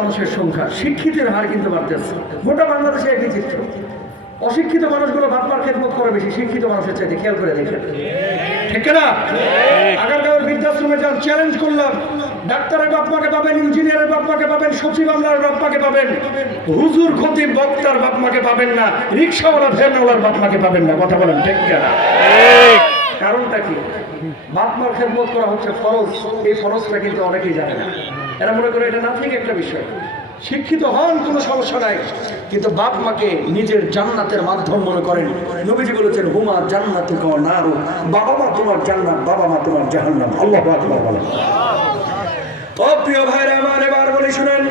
মানুষের সংখ্যা, শিক্ষিতের হার কিন্তু বাড়তেছে। গোটা বাংলাদেশে একই চিত্র। অশিক্ষিত মানুষগুলো বাপ মার খেদমত করে বেশি শিক্ষিত মানুষের চাইতে, খেয়াল করে দেখেন, ঠিক না? আগারগাঁওয়ের বৃদ্ধাশ্রমে যান, চ্যালেঞ্জ করলাম, ডাক্তারের বাপ মাকে পাবেন, ইঞ্জিনিয়ারের বাপ মাকে পাবেন, সচিব আমলার বাপ মাকে পাবেন, হুজুর খতিব বক্তার বাপ মাকে পাবেন না, রিক্সাওয়ালা ভ্যানওয়ালার বাপ মাকে পাবেন না। কথা বলেন ঠিক না? কারণটা কি? বাপ মার খেদমত করা হচ্ছে ফরজ। এই ফরজটা কিন্তু অনেকেই জানে না। এরা মনে করে এটা নাথিং একটা বিষয়। শিক্ষিত হন, কোনো সমস্যা নাই, কিন্তু বাপ মাকে নিজের জান্নাতের মাধ্যম মনে করেন। নবীজি বলেছেন, হুমা জান্নাতুকা ওয়া নারু, বাবা মা তোমার জান্নাত, বাবা মা তোমার জাহান্নাম। আল্লাহু আকবার বলেন। ও প্রিয় ভাইরা আমার, এবার বলি শুনেন,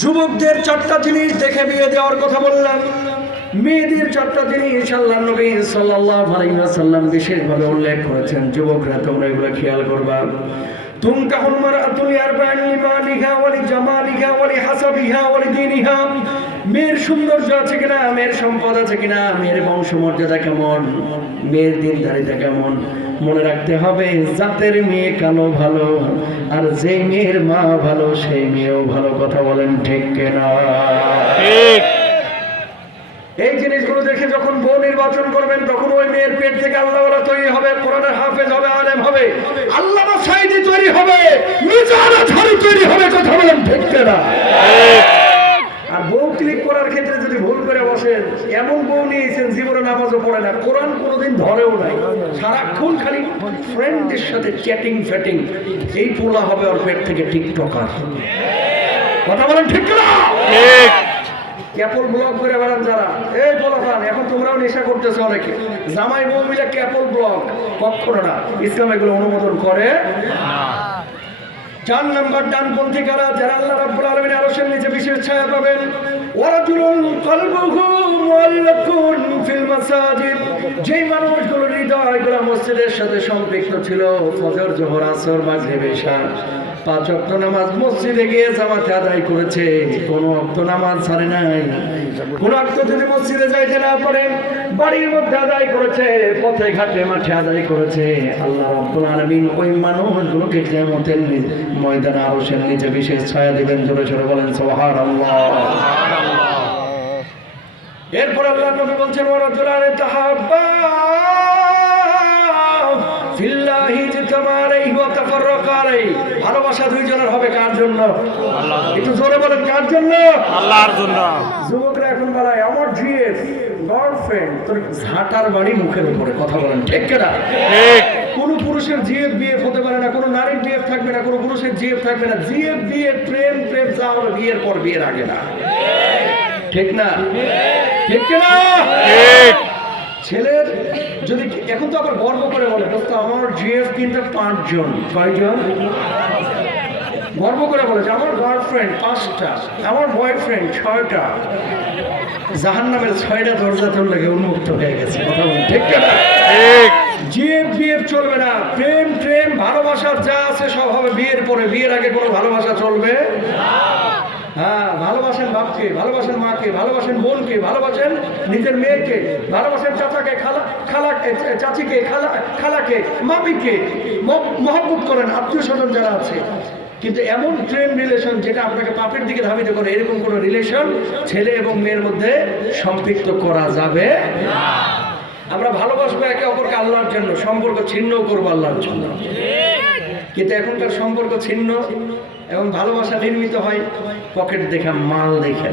যুবকদের 4টা জিনিস দেখে বিয়ে দেওয়ার কথা বললাম। মেয়েদের 4টা জিনিস আল্লাহর নবী সাল্লাল্লাহু আলাইহি ওয়াসাল্লাম বিশেষভাবে উল্লেখ করেছেন। যুবকরা তোমরা এগুলো খেয়াল করবা। তুনকাহুল মারআতু লিআরবাইন লিমালিহা ওয়া লিজামালিহা ওয়া লিহাসাবিহা ওয়া লিদীনিহা। মেয়ের সৌন্দর্য আছে কিনা, মেয়ের সম্পদ আছে কিনা, মেয়ের বংশমর্যাদা কেমন, মেয়ের দিনদারিতা কেমন, মনে রাখতে হবে জাতের মেয়ে কালো ভালো, আর যে মেয়ের মা ভালো সেই মেয়েও ভালো। কথা বলেন ঠিক কিনা? ঠিক। এই জিনিসগুলো দেখে যখন বউ নির্বাচন করবেন, তখন ওই মেয়ের পেট থেকে আল্লাহওয়ালা তৈরি হবে, কোরআনের হাফেজ হবে, আলেম হবে, আল্লামা সাঈদী তৈরি হবে, মিজান আজহারী তৈরি হবে। কথা বলেন ঠিক কিনা? আর বউ ক্লিক করার ক্ষেত্রে যদি ভুল করে বসেন, এমন বউ নিয়েছেন জীবনে নামাজও পড়ে না, কোরআন কোনোদিন ধরেও নাই, সারাক্ষণ খালি ফ্রেন্ডের সাথে চ্যাটিং ফ্যাটিং, এই পোলা হবে ওর পেট থেকে টিকটকার। কথা বলেন ঠিক কিনা? ঠিক। ক্যাপল ব্লগ করে বেড়ান যারা, এই পোলাপান, এখন তোমরাও নেশা করতেছো অনেকে, জামাই বউ মিলে ক্যাপল ব্লগ, কখনো না, ইসলাম এগুলো অনুমোদন করে না। 4 নাম্বার ডানপন্থী কারা, যারা আল্লাহ রাব্বুল আলামিনের আরশের নিচে বিশেষ ছায়া পাবেন। ওয়ারাজুলুন কলবুহু মুআল্লাকুন ফিল মাসাজিদ, যেই মানুষগুলোর হৃদয়গুলো মসজিদের সাথে সম্পৃক্ত ছিল, ফজর, যোহর, আসর, মাগরিব, ইশা 5 ওয়াক্ত নামাজ মসজিদে গিয়ে জামাতে আদায় করেছে, কোনো ওয়াক্ত নামাজ ছাড়ে নাই। কোন ওয়াক্ত যদি মসজিদে যাইতে না পারে, বাড়ির মধ্যে আদায় করেছে, পথে ঘাটে মাঠে আদায় করেছে, আল্লাহ রাব্বুল আলামিন ওই মানুষগুলোকে কিয়ামতের ময়দানে আরশের নিচে বিশেষ ছায়া দিবেন। জোরে জোরে বলেন সুবহানাল্লাহ। এরপর আল্লাহ নবী বলছেন, ওয়ারাজুলান তাহাব্বা ফিল্লাহি ইজতামা আলাইহি ওয়া তাফাররাকা আলাইহি। ভালোবাসা দুইজনের হবে কার জন্য? আল্লাহর জন্য। একটু জোরে বলেন কার জন্য? আল্লাহর জন্য। যুবকরা এখন বলে, আমার জিএফ গার্লফ্রেন্ড, তোর ঝাঁটার বাড়ি মুখের উপরে। কথা বলেন ঠিক কিনা? ঠিক। কোন পুরুষের জিএফ বিএফ হতে পারে না, কোন নারীর বিএফ থাকবে না, কোন পুরুষের জিএফ থাকবে না। জিএফ বিএফ প্রেম প্রেম যা হলো বিয়ের পর, বিয়ের আগে না। ঠিক না? ঠিক কিনা? ঠিক। ছেলের যদি এখন তো আবার গর্ব করে বলে, দোস্ত আমার জিএফ কিন্তু 5 জন। কয়জন? গর্ব করে বলে যে আমার গার্লফ্রেন্ড 5টা, আমার বয়ফ্রেন্ড 6টা। জাহান্নামের 6টা দরজা তোর লাগে উন্মুক্ত হয়ে গেছে। কথা বলেন ঠিক কিনা? ঠিক। জিএফ বিএফ চলবে না, প্রেম প্রেম ভালোবাসার যা আছে সব হবে বিয়ের পরে। বিয়ের আগে কোনো ভালোবাসা চলবে না। হ্যাঁ, ভালোবাসেন বাপকে, ভালোবাসেন মাকে, ভালোবাসেন বোনকে, ভালোবাসেন নিজের মেয়েকে, ভালোবাসেন চাচাকে, খালাকে, চাচিকে, খালাকে, মামিকে, মহব্বত করেন আত্মীয় স্বজন যারা আছে। কিন্তু এমন প্রেম রিলেশন যেটা আপনাকে পাপের দিকে ধাবিত করে, এরকম কোন রিলেশন ছেলে এবং মেয়ের মধ্যে সম্পৃক্ত করা যাবে না। আমরা ভালোবাসবো একে অপরকে আল্লাহর জন্য, সম্পর্ক ছিন্নও করবো আল্লাহর জন্য। কিন্তু এখনকার সম্পর্ক ছিন্ন এবং ভালোবাসা নির্মিত হয় পকেট দেখা, মাল দেখে।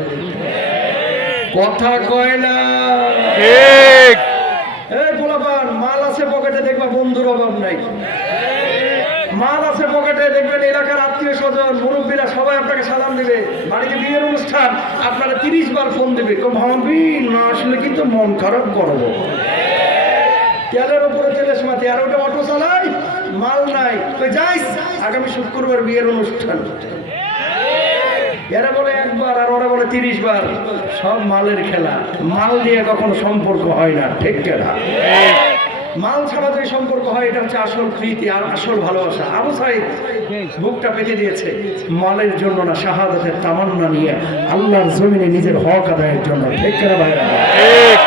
কথা কয় না? ঠিক। এই পোলাপান, মাল আছে পকেটে, দেখবা বন্ধুর অভাব নাই। মাল আছে পকেটে, দেখবেন এলাকার আত্মীয় স্বজন মুরব্বীরা সবাই আপনাকে সালাম দিবে। বাড়িতে বিয়ের অনুষ্ঠান, আপনারা 30 বার ফোন দেবে, ভাবি না আসলে কিন্তু মন খারাপ করবো। তেলের উপরে তেলের সমাতে, আর ওটা অটো চালাই, মাল নাই, তুই যাইস আগামী শুক্রবার বিয়ের অনুষ্ঠান। এরা বলে 1 বার, আর ওরা বলে 30 বার। সব মালের খেলা। মাল দিয়ে কখনো সম্পর্ক হয় না। ঠিক কিনা? মাল ছাড়া যে সম্পর্ক হয়, এটা হচ্ছে আসল প্রীতি আর আসল ভালোবাসা। আবু সাঈদ বুকটা পেতে দিয়েছে মালের জন্য না, শাহাদাতের তামান্না নিয়ে আল্লাহর জমিনে নিজের হক আদায়ের জন্য। ঠিক কিনা ভাইরা? ঠিক।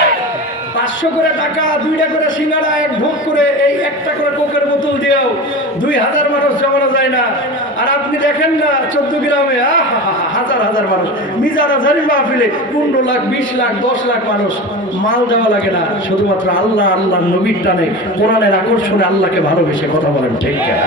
500 করে টাকা, 2টা করে সিঙ্গাড়া, 1 ভোগ করে, এই 1টা করে কোকের বোতল দিয়েও 2000 মানুষ জমানো যায় না। আর আপনি দেখেন না 14 গ্রামে, আহা হাজার মানুষ, মিজারা জারির মাহফিলে 15 লাখ, 20 লাখ, 10 লাখ মানুষ। মাল দেওয়া লাগে না, শুধুমাত্র আল্লাহ, আল্লাহ নবীর টানে, কোরআনের আকর্ষণে, আল্লাহকে ভালোবেসে। কথা বলেন ঠিক কিনা?